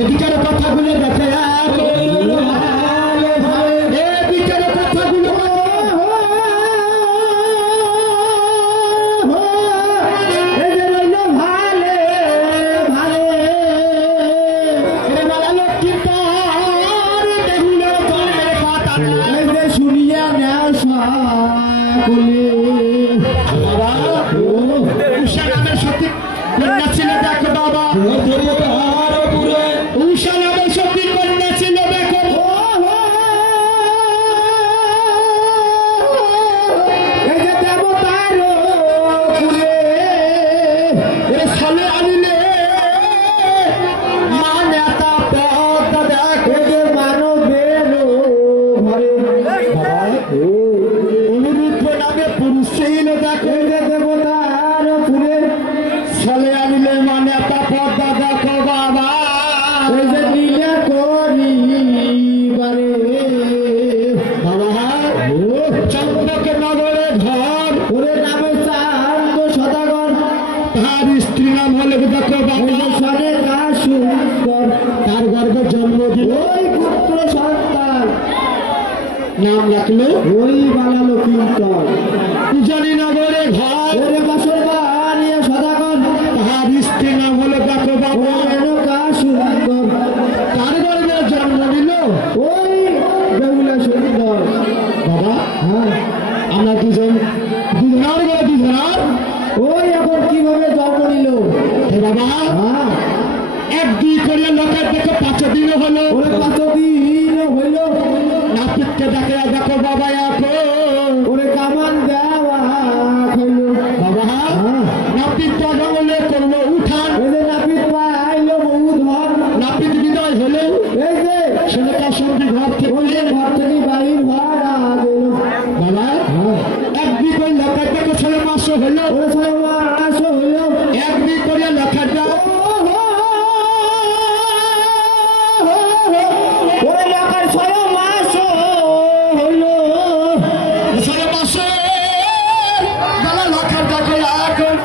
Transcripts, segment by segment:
এদিকের কথাগুলো দেখে এদিকের কথাগুলো শুনিয়া উষা নামের সত্যি কন্যা ছিল দেখো বাবা উষা নামের সত্যি কন্যা ছিল দেখো এই যে দেবতার ছলে আনিলে মা নেতা পদ দেখো যে মানবের ঘরে অনুরূপ নামে পুরুষ ছিল দেখো যে দেবতার পুরে ছলে আনিলে মা নেতা পদ দেখো বাবা এই যে লীলা করি বারে বাবা চন্দ্রক নগরে ঘর ওরে নামে চান্দ সদাগর তার স্ত্রী নাম হলে দেখো বাবা সরে সুন্দর তার গর্ভে জন্ম দিল ওই পুত্র সন্তান নাম রাখলো ওই বানালো কীর্তন পূজারী নগরে ঘর ওরে বাসর বানিয়ে সদাগর তাহার স্ত্রী নাম হলো দেখো বাবা সুন্দর তার গর্ভে জন্ম দিল ওই বেহুলা সুন্দর বাবা হ্যাঁ আমরা দুজনার ওই এখন কিভাবে জন্ম নিল হে বাবা হ্যাঁ এক দুই করে লোকের দেখো 5 দিন হলো ওরে 5 দিন হইল নাপিতকে দেখে দেখো বাবা এখন ওরে কামান দেওয়া হইল বাবা নাপিত জঙ্গলে করলো উঠান এই যে নাপিত পাইলো বহুধর নাপিত বিদায় হলো এই যে ছেলেটা সঙ্গে ঘর থেকে বাড়ির ভাড়া দিল বাবা এক দুই করে লোকের দেখো 6 মাস হইলো ওরে 6 মাস হইলো এক দুই করে লোকের ওরে লোকের 6 মাস হইল 6 মাসে গলা লোকের দেখো এখন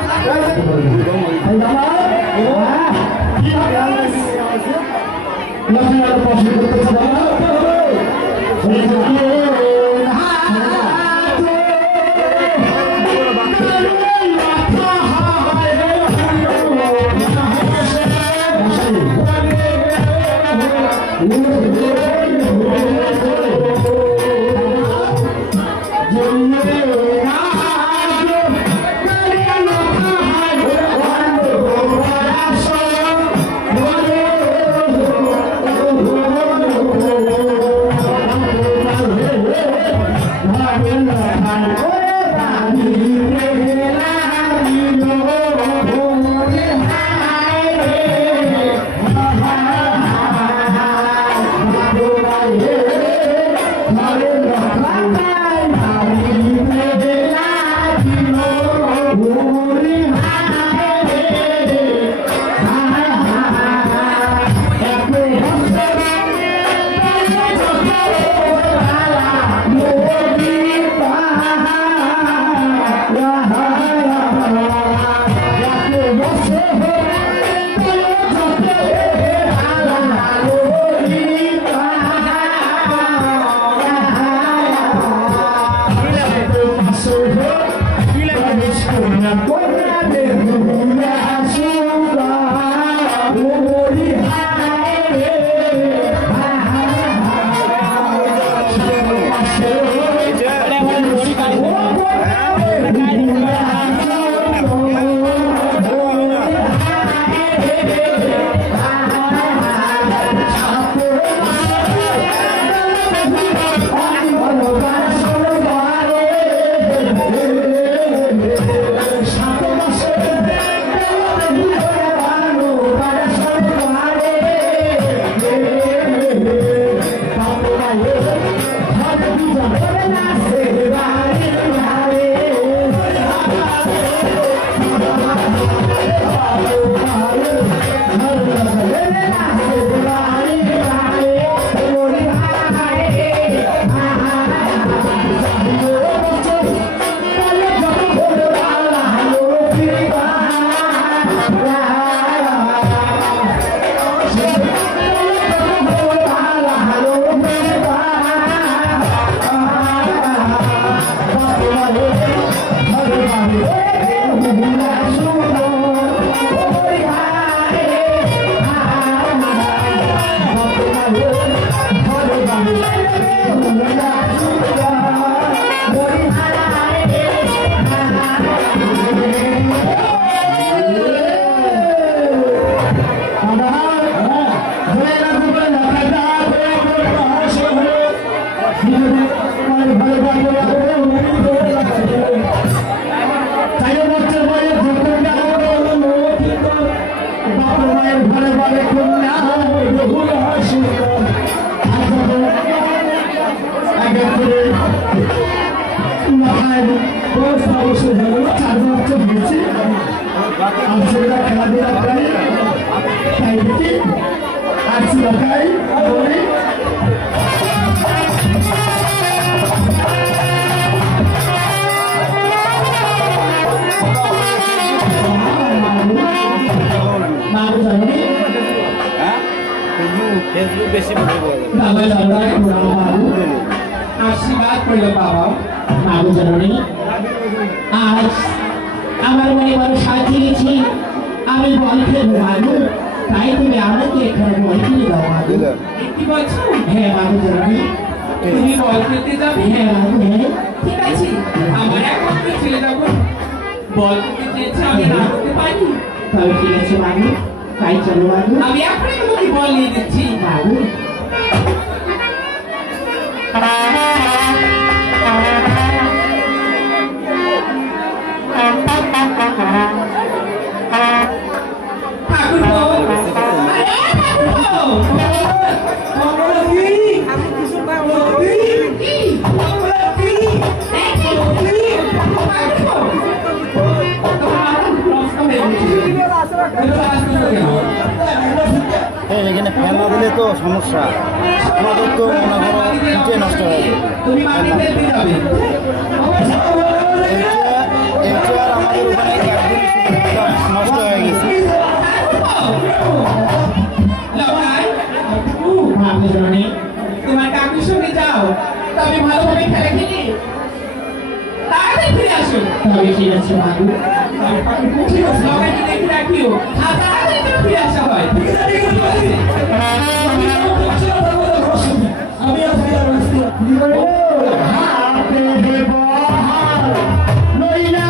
অবশ্যই হয়ে গেল 4 বছর হয়েছে আর সেটা খেলাধুলা করে তাই দেখি আর সিলাকাই বলে फेसबुक बेसी आशीर्वाद করলে বাবা মাগো জননী আজ আমার মনে বড় সাথী গেছি আমি বল খেলবো মাগো তাই তুমি আমাকে এখানে বল খেলে দাও মাগো কি বলছো হ্যাঁ মাগো জননী তুমি বল খেলতে যাবে হ্যাঁ মাগো হ্যাঁ ঠিক আছে আমার একমাত্র ছেলে যাবো বল খেলতে যেতে আমি না করতে পারি তবে ঠিক আছে মাগো তাই চলো মাগো আমি এখনই তোমাকে বল নিয়ে দিচ্ছি মাগো এখানে ফ্যান না দিলে তো সমস্যা আমাদের তো মনে করো পিঠে নষ্ট হয়ে যাবে এটা আর আমাদের ওখানে একদিন নষ্ট হয়ে গেছে তোমার কাকুর সঙ্গে যাও তবে ভালোভাবে খেলা খেলি তাড়াতাড়ি ফিরে আসো তবে ঠিক আছে মাগো সবাইকে দেখে রাখিও আর তাড়াতাড়ি যেন ফিরে আসা হয় আমি হাতে দেব নইলা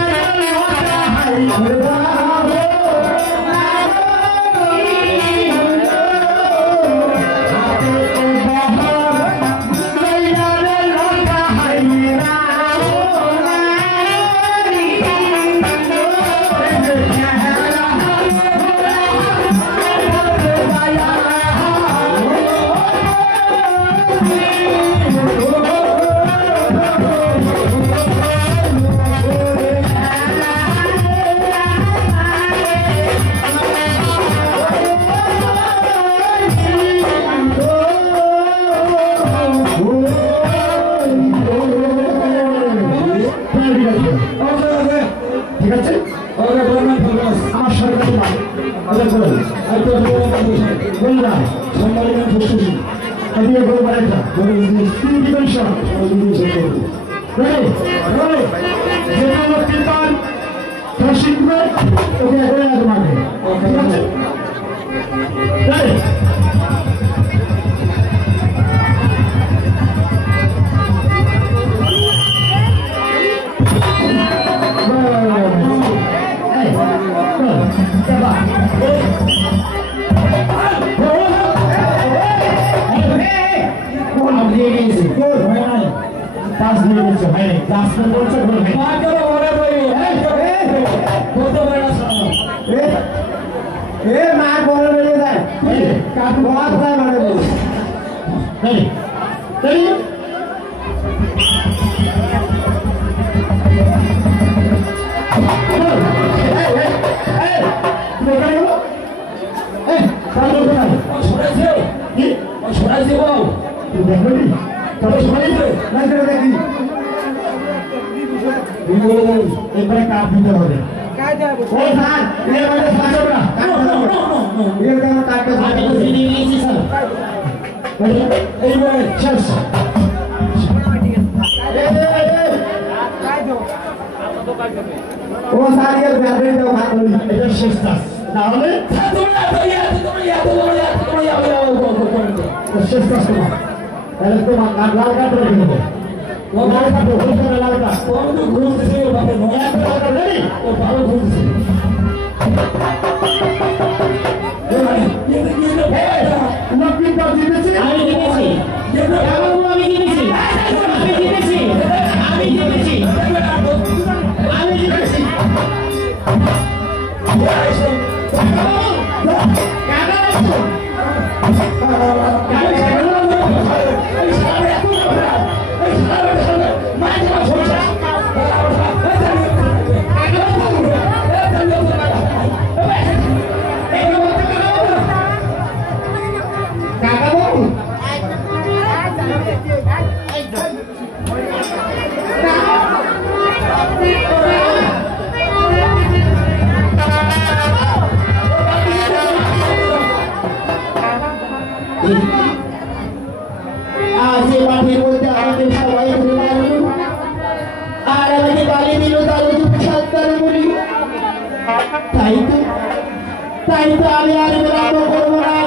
ঠিক আছে আমার সরকারি বললাম সম্মানিত উপস্থিতি আমি বলবো একটা কীর্তন শিখবে ওকে করে তোমাকে ঠিক আছে কাকা বাবু আজ এ মাঠের মধ্যে আমাদের সবাই ধরে মারল আর আমাকে গালি দিল তার সত্তার বলি তাই তো আমি আর বিলম্ব করবো না